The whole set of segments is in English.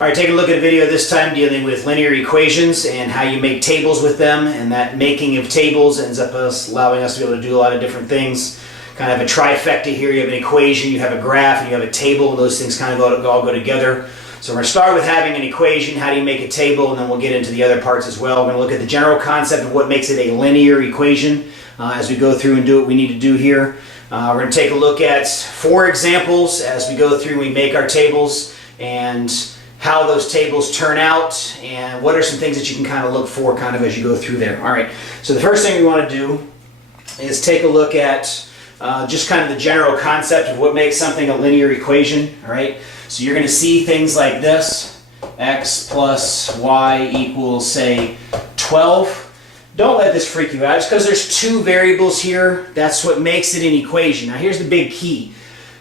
All right, take a look at a video this time dealing with linear equations and how you make tables with them, and that making of tables ends up allowing us to be able to do a lot of different things. Kind of a trifecta here. You have an equation, you have a graph, and you have a table, and those things kind of all go together. So we're going to start with having an equation, how do you make a table, and then we'll get into the other parts as well. We're going to look at the general concept of what makes it a linear equation as we go through and do what we need to do here. We're going to take a look at 4 examples as we go through and we make our tables, and how those tables turn out, and what are some things that you can kind of look for kind of as you go through there. All right, so the first thing we want to do is take a look at just kind of the general concept of what makes something a linear equation. All right, so you're going to see things like this: x plus y equals, say, 12. Don't let this freak you out. Just because there's 2 variables here, that's what makes it an equation. Now here's the big key.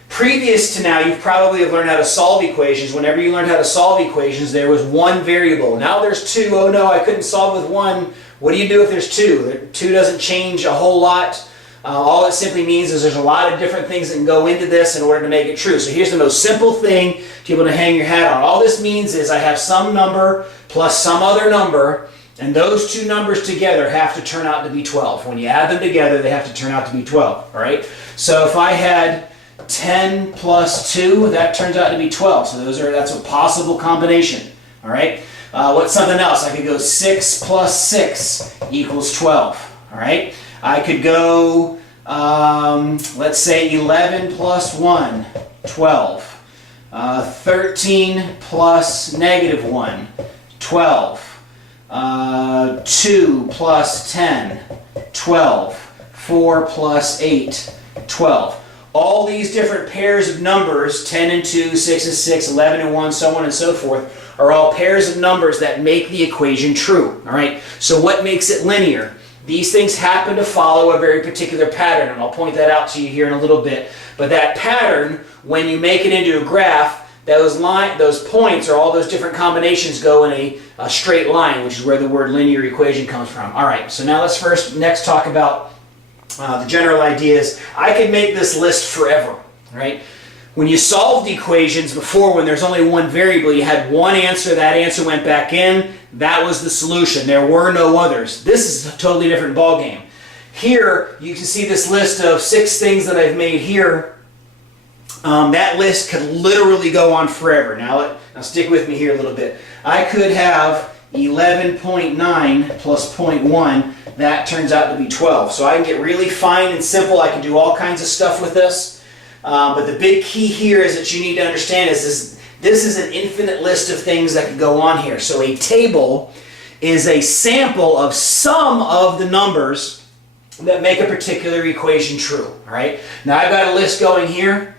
Previous to now, you've probably learned how to solve equations. Whenever you learned how to solve equations, there was 1 variable. Now there's 2. Oh no, I couldn't solve with 1. What do you do if there's 2? 2 doesn't change a whole lot. All it simply means is there's a lot of different things that can go into this in order to make it true. So here's the most simple thing to be able to hang your hat on. All this means is I have some number plus some other number, and those 2 numbers together have to turn out to be 12. When you add them together, they have to turn out to be 12. All right? So if I had 10 plus 2, that turns out to be 12. So that's a possible combination. All right? What's something else? I could go 6 plus 6 equals 12. All right? I could go, let's say 11 plus 1, 12. 13 plus negative 1, 12. 2 plus 10, 12. 4 plus 8, 12. All these different pairs of numbers, 10 and 2, 6 and 6, 11 and 1, so on and so forth, are all pairs of numbers that make the equation true. All right? So what makes it linear? These things happen to follow a very particular pattern, and I'll point that out to you here in a little bit. But that pattern, when you make it into a graph, those points, or all those different combinations, go in a straight line, which is where the word linear equation comes from. All right, so now let's next talk about the general ideas. I could make this list forever, right? When you solved equations before, when there's only 1 variable, you had 1 answer, that answer went back in, that was the solution. There were no others. This is a totally different ballgame. Here, you can see this list of 6 things that I've made here. That list could literally go on forever. Now stick with me here a little bit. I could have 11.9 plus 0.1. That turns out to be 12. So I can get really fine and simple. I can do all kinds of stuff with this. But the big key here is that you need to understand is this is an infinite list of things that could go on here. So a table is a sample of some of the numbers that make a particular equation true. All right? Now I've got a list going here.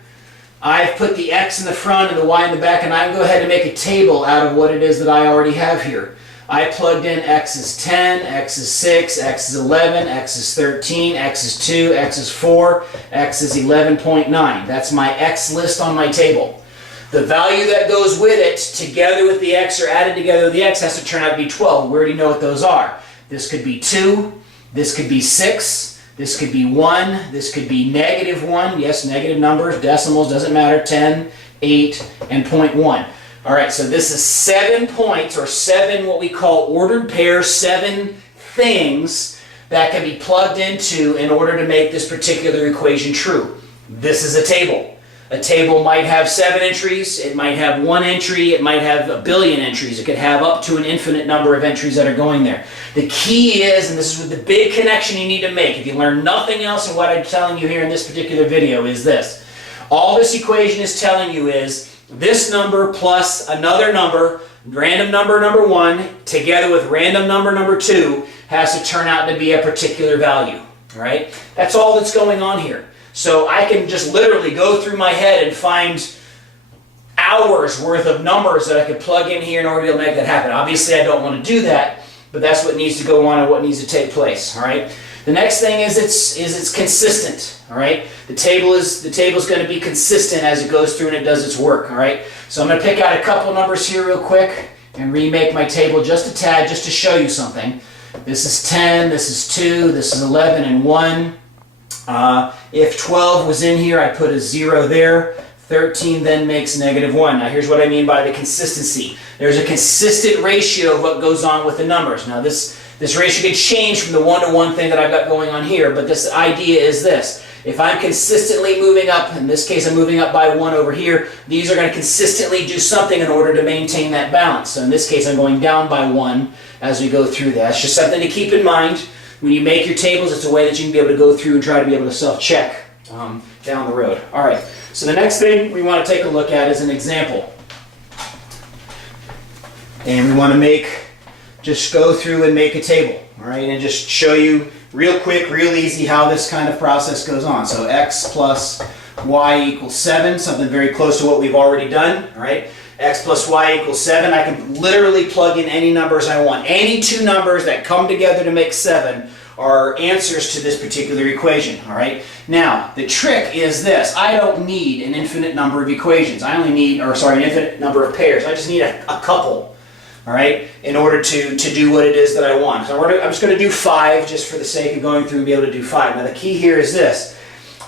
I've put the x in the front and the y in the back, and I can go ahead and make a table out of what it is that I already have here. I plugged in x is 10, x is 6, x is 11, x is 13, x is 2, x is 4, x is 11.9. That's my x list on my table. The value that goes with it, together with the x, or added together with the x, has to turn out to be 12. We already know what those are. This could be 2, this could be 6, this could be 1, this could be negative 1. Yes, negative numbers, decimals, doesn't matter. 10, 8, and 0.1. All right, so this is 7 points, or 7 what we call ordered pairs, 7 things that can be plugged into in order to make this particular equation true. This is a table. A table might have 7 entries, it might have 1 entry, it might have a billion entries, it could have up to an infinite number of entries that are going there. The key is, and this is the big connection you need to make, if you learn nothing else of what I'm telling you here in this particular video, is this. All this equation is telling you is this number plus another number, random number number 1, together with random number number 2, has to turn out to be a particular value. All right? That's all that's going on here. So I can just literally go through my head and find hours worth of numbers that I could plug in here in order to make that happen. Obviously, I don't want to do that, but that's what needs to go on and what needs to take place. All right? The next thing is it's consistent. All right, the table's going to be consistent as it goes through and it does its work. All right, so I'm going to pick out a couple numbers here real quick and remake my table just a tad, just to show you something. This is 10, this is 2, this is 11 and 1. If 12 was in here, I put a 0 there. 13 then makes -1. Now here's what I mean by the consistency. There's a consistent ratio of what goes on with the numbers. Now this ratio could change from the 1-to-1 thing that I've got going on here, but this idea is this. If I'm consistently moving up, in this case I'm moving up by 1 over here, these are going to consistently do something in order to maintain that balance. So in this case I'm going down by 1 as we go through that. It's just something to keep in mind. When you make your tables, it's a way that you can be able to go through and try to be able to self-check down the road. All right, so the next thing we want to take a look at is an example. And we want to just go through and make a table, all right, and just show you real quick, real easy how this kind of process goes on. So x plus y equals 7, something very close to what we've already done, all right? X plus y equals 7. I can literally plug in any numbers I want. Any two numbers that come together to make 7 are answers to this particular equation, all right? Now, the trick is this. I don't need an infinite number of equations. I only need, an infinite number of pairs. I just need a couple, all right, in order to do what it is that I want. So I'm just going to do 5 just for the sake of going through and be able to do 5. Now, the key here is this.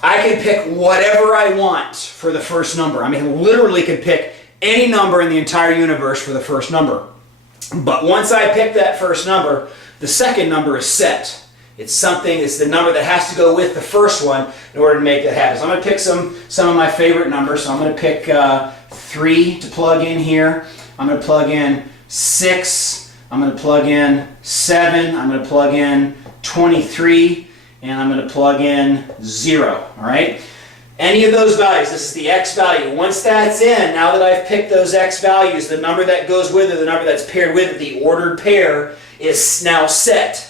I can pick whatever I want for the first number. I mean, literally can pick any number in the entire universe for the first number. But once I pick that first number, the second number is set. It's the number that has to go with the first one in order to make that happen. So I'm going to pick some of my favorite numbers. So I'm going to pick 3 to plug in here. I'm going to plug in 6. I'm going to plug in 7. I'm going to plug in 23. And I'm going to plug in 0. All right? Any of those values, this is the x value. Once that's in, now that I've picked those x values, the number that goes with it, the number that's paired with it, the ordered pair, is now set.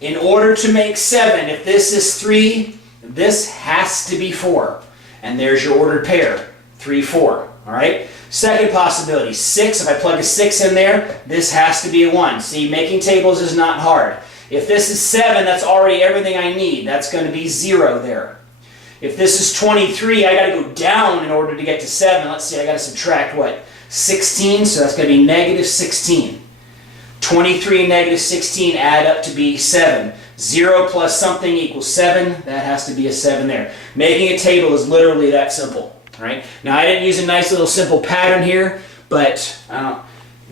In order to make 7, if this is 3, this has to be 4. And there's your ordered pair, 3, 4. All right? Second possibility, 6. If I plug a 6 in there, this has to be a 1. See, making tables is not hard. If this is 7, that's already everything I need. That's going to be 0 there. If this is 23, I got to go down in order to get to 7. Let's see, I got to subtract what? 16, so that's going to be -16. 23 and -16 add up to be 7. 0 plus something equals 7. That has to be a 7 there. Making a table is literally that simple. Right? Now, I didn't use a nice little simple pattern here, but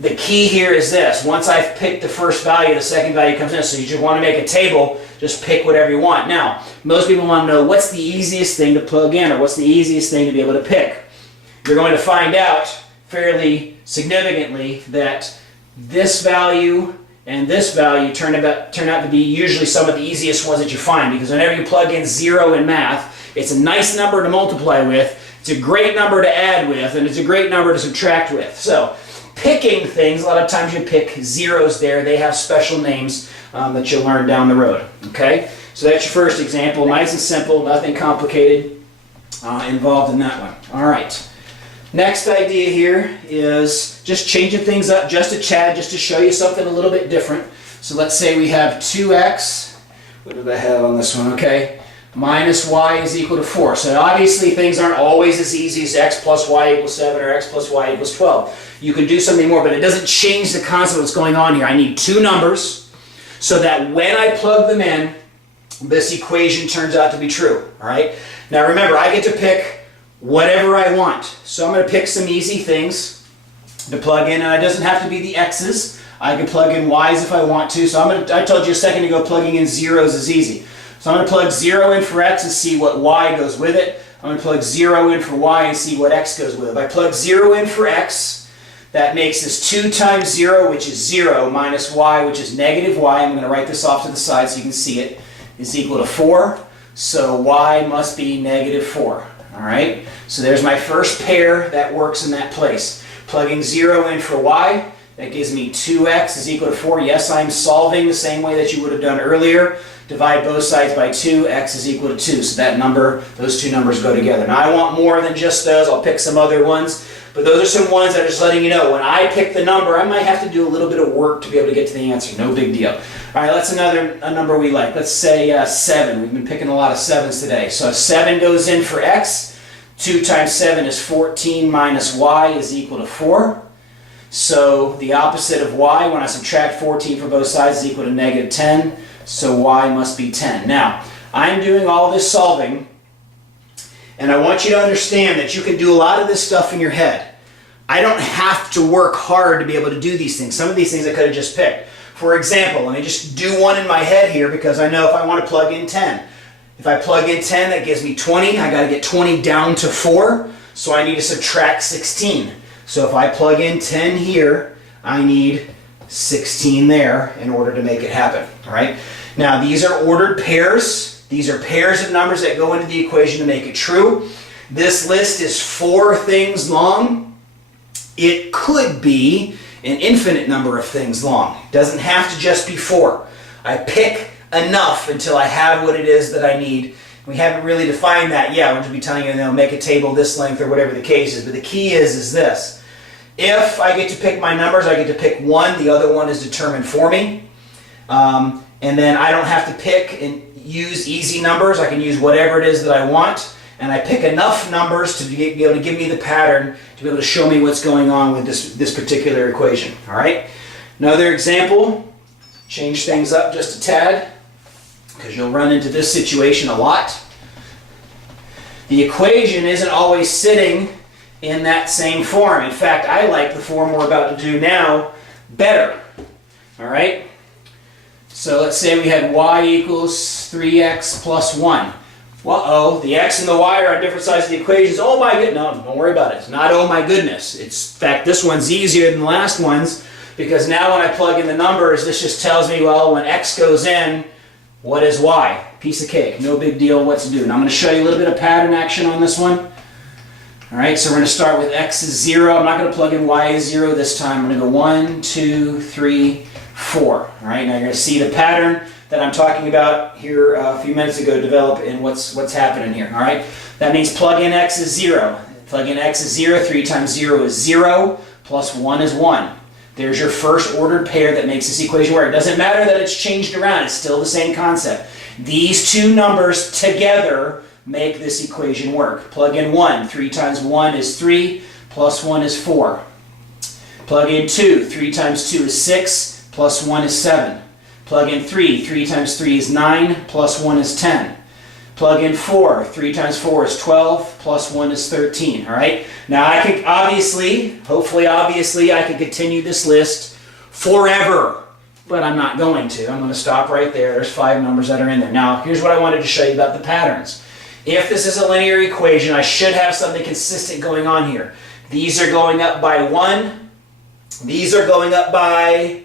the key here is this. Once I've picked the first value, the second value comes in. So you just want to make a table, just pick whatever you want. Now, most people want to know what's the easiest thing to plug in or what's the easiest thing to be able to pick. You're going to find out fairly significantly that this value and this value turn out to be usually some of the easiest ones that you find, because whenever you plug in 0 in math, it's a nice number to multiply with, it's a great number to add with, and it's a great number to subtract with. So picking things, a lot of times you pick zeros there. They have special names that you'll learn down the road. Okay? So that's your first example. Nice and simple, nothing complicated involved in that one. All right. Next idea here is just changing things up just a tad, just to show you something a little bit different. So let's say we have 2x. What did I have on this one? Okay. Minus y is equal to 4. So obviously things aren't always as easy as x plus y equals 7 or x plus y equals 12. You can do something more, but it doesn't change the concept of what's going on here. I need two numbers so that when I plug them in, this equation turns out to be true. All right. Now remember, I get to pick whatever I want. So I'm going to pick some easy things to plug in, and it doesn't have to be the x's. I can plug in y's if I want to. So I told you a second ago, plugging in zeros is easy. So I'm going to plug 0 in for x and see what y goes with it. I'm going to plug 0 in for y and see what x goes with it. If I plug 0 in for x, that makes this 2 times 0, which is 0, minus y, which is negative y. I'm going to write this off to the side so you can see it, is equal to 4. So y must be negative 4. All right? So there's my first pair that works in that place. Plugging 0 in for y, that gives me 2x is equal to 4. Yes, I'm solving the same way that you would have done earlier. Divide both sides by 2, x is equal to 2. So that number, those two numbers go together. Now I want more than just those. I'll pick some other ones. But those are some ones that are just letting you know, when I pick the number, I might have to do a little bit of work to be able to get to the answer. No big deal. All right, that's a number we like. Let's say 7. We've been picking a lot of 7s today. So 7 goes in for x. 2 times 7 is 14 minus y is equal to 4. So the opposite of y, when I subtract 14 from both sides, is equal to negative 10. So y must be 10. Now, I'm doing all this solving, And I want you to understand that you can do a lot of this stuff in your head. I don't have to work hard to be able to do these things. Some of these things I could have just picked. For example, let me just do one in my head here because I know if I want to plug in 10. If I plug in 10, that gives me 20. I got to get 20 down to 4, so I need to subtract 16. So if I plug in 10 here, I need 16 there in order to make it happen. All right? Now, these are ordered pairs. These are pairs of numbers that go into the equation to make it true. This list is 4 things long. It could be an infinite number of things long. It doesn't have to just be 4. I pick enough until I have what it is that I need. We haven't really defined that yet. We'll just be telling you, make a table this length or whatever the case is. But the key is this. If I get to pick my numbers, I get to pick one. The other one is determined for me. And then I don't have to pick and use easy numbers. I can use whatever it is that I want. And I pick enough numbers to be able to give me the pattern to be able to show me what's going on with this particular equation. All right? Another example. Change things up just a tad because you'll run into this situation a lot. The equation isn't always sitting in that same form. In fact, I like the form we're about to do now better. All right? So let's say we had y equals 3x plus 1. Uh-oh, the x and the y are on different sides of the equations. Oh my goodness. No, don't worry about it. It's not oh my goodness. It's, in fact, this one's easier than the last ones because now when I plug in the numbers, this just tells me, well, when x goes in, what is y? Piece of cake. No big deal what to do. And I'm going to show you a little bit of pattern action on this one. All right, so we're going to start with x is 0. I'm not going to plug in y is 0 this time. I'm going to go 1, 2, 3, 4. All right, now you're going to see the pattern that I'm talking about here a few minutes ago develop in what's happening here. All right, that means plug in x is 0. Plug in x is 0. 3 times 0 is 0, plus 1 is 1. There's your first ordered pair that makes this equation work. It doesn't matter that it's changed around. It's still the same concept. These two numbers together make this equation work. Plug in 1. 3 times 1 is 3, plus 1 is 4. Plug in 2. 3 times 2 is 6, plus 1 is 7. Plug in 3. 3 times 3 is 9, plus 1 is 10. Plug in 4. 3 times 4 is 12, plus 1 is 13. All right? Now I could obviously, hopefully obviously, I could continue this list forever. But I'm not going to. I'm going to stop right there. There's 5 numbers that are in there. Now, here's what I wanted to show you about the patterns. If this is a linear equation, I should have something consistent going on here. These are going up by 1. These are going up by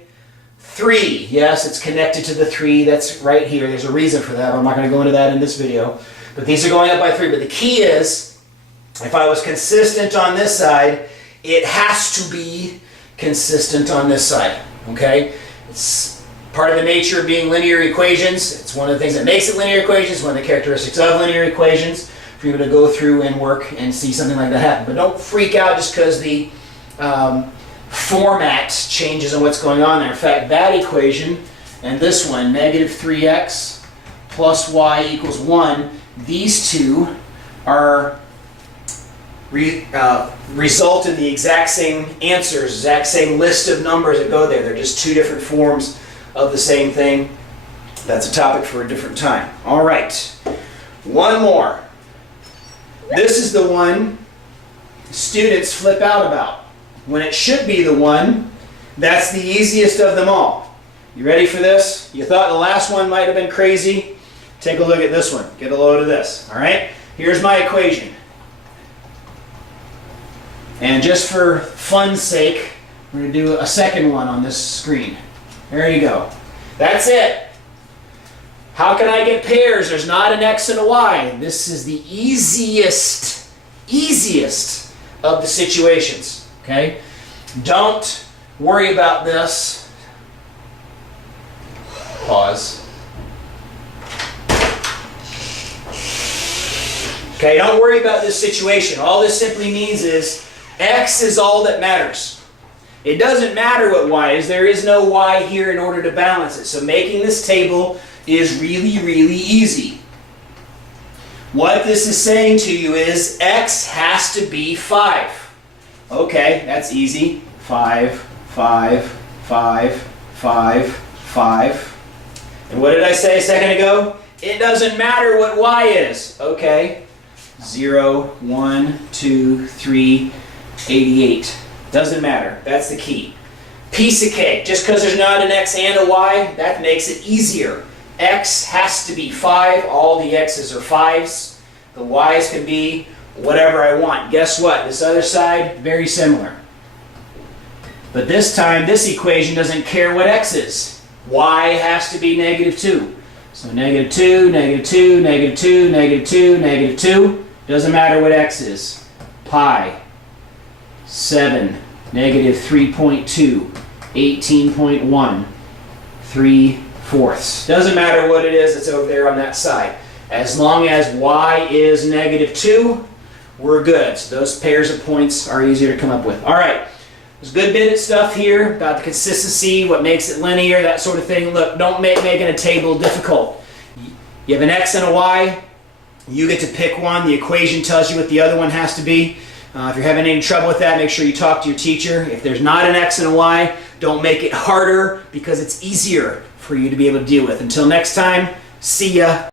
3. Yes, it's connected to the 3 that's right here. There's a reason for that. I'm not going to go into that in this video. But these are going up by 3. But the key is, if I was consistent on this side, it has to be consistent on this side. Okay? It's part of the nature of being linear equations. It's one of the things that makes it linear equations, one of the characteristics of linear equations, for you to go through and work and see something like that happen. But don't freak out just because the format changes on what's going on there. In fact, that equation and this one, negative 3x plus y equals 1, these two are result in the exact same answers, exact same list of numbers that go there. They're just two different forms of the same thing. That's a topic for a different time. All right, one more. This is the one students flip out about, when it should be the one that's the easiest of them all. You ready for this? You thought the last one might have been crazy? Take a look at this one. Get a load of this. All right, here's my equation. And just for fun's sake, we're going to do a second one on this screen. There you go. That's it. How can I get pairs? There's not an x and a y. This is the easiest of the situations. Okay? Don't worry about this. Pause. Okay, don't worry about this situation. All this simply means is x is all that matters. It doesn't matter what y is. There is no y here in order to balance it. So making this table is really, really easy. What this is saying to you is x has to be 5. Okay, that's easy. 5, 5, 5, 5, 5. And what did I say a second ago? It doesn't matter what y is. Okay. 0, 1, 2, 3, 88. Doesn't matter. That's the key. Piece of cake. Just because there's not an x and a y, that makes it easier. X has to be 5. All the x's are 5s. The y's can be whatever I want. Guess what? This other side, very similar. But this time, this equation doesn't care what x is. Y has to be -2. So -2, -2, -2, -2, -2. Doesn't matter what x is. Pi, 7, -3.2, 18.1, 3/4. Doesn't matter what it is, it's over there on that side. As long as y is -2, we're good. So those pairs of points are easier to come up with. All right. There's a good bit of stuff here about the consistency, what makes it linear, that sort of thing. Look, don't make making a table difficult. You have an x and a y. You get to pick one. The equation tells you what the other one has to be. If you're having any trouble with that, make sure you talk to your teacher. If there's not an x and a y, don't make it harder because it's easier for you to be able to deal with. Until next time, see ya.